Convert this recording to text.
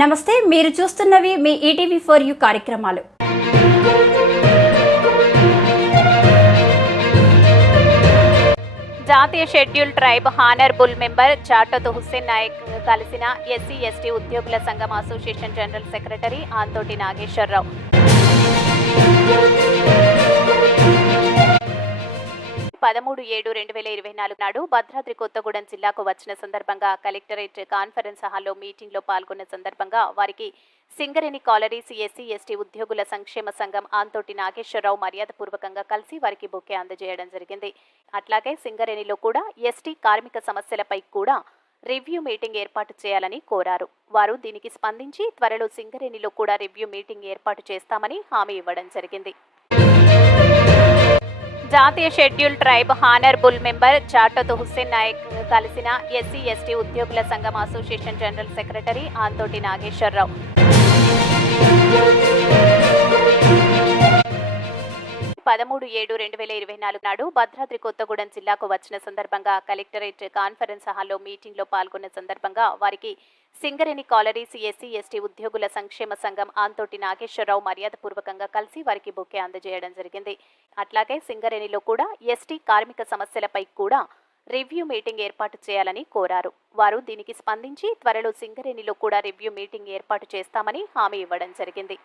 నమస్తే మీరు చూస్తున్నవి మీ ఈటీవీ ఫోర్ యూ కార్యక్రమాలు. జాతీయ schedule tribe honourable member Jatoth Hussain Naik కలిసిన ఎస్సీ ఎస్టీ ఉద్యోగుల సంఘం association general secretary Anthoti Nageswararao. పదమూడు ఏడు రెండు వేల ఇరవై నాలుగు నాడు భద్రాద్రి కొత్తగూడెం జిల్లాకు వచ్చిన సందర్భంగా కలెక్టరేట్ కాన్ఫరెన్స్ హాల్లో మీటింగ్లో పాల్గొన్న సందర్భంగా వారికి సింగరేణి కాలరీస్ ఎస్సీ ఎస్టీ ఉద్యోగుల సంక్షేమ సంఘం ఆంతోటి నాగేశ్వరరావు మర్యాదపూర్వకంగా కలిసి వారికి బొకే అందజేయడం జరిగింది. అట్లాగే సింగరేణిలో కూడా ఎస్టీ కార్మిక సమస్యలపై కూడా రివ్యూ మీటింగ్ ఏర్పాటు చేయాలని కోరారు. వారు దీనికి స్పందించి త్వరలో సింగరేణిలో కూడా రివ్యూ మీటింగ్ ఏర్పాటు చేస్తామని హామీ ఇవ్వడం జరిగింది. జాతీయ schedule tribe honourable member Jatoth Hussain Naik కలిసిన ఎస్సీ ఎస్టీ ఉద్యోగుల సంఘం association general secretary Anthoti Nageswararao. పదమూడు ఏడు రెండు వేల ఇరవై నాలుగు నాడు భద్రాద్రి కొత్తగూడెం జిల్లాకు వచ్చిన సందర్భంగా కలెక్టరేట్ కాన్ఫరెన్స్ హాల్లో మీటింగ్లో పాల్గొన్న సందర్భంగా వారికి సింగరేణి కాలరీస్ ఎస్సీ ఎస్టీ ఉద్యోగుల సంక్షేమ సంఘం ఆంతోటి నాగేశ్వరరావు మర్యాదపూర్వకంగా కలిసి వారికి బొకే అందజేయడం జరిగింది. అట్లాగే సింగరేణిలో కూడా ఎస్టీ కార్మిక సమస్యలపై కూడా రివ్యూ మీటింగ్ ఏర్పాటు చేయాలని కోరారు. వారు దీనికి స్పందించి త్వరలో సింగరేణిలో కూడా రివ్యూ మీటింగ్ ఏర్పాటు చేస్తామని హామీ ఇవ్వడం జరిగింది.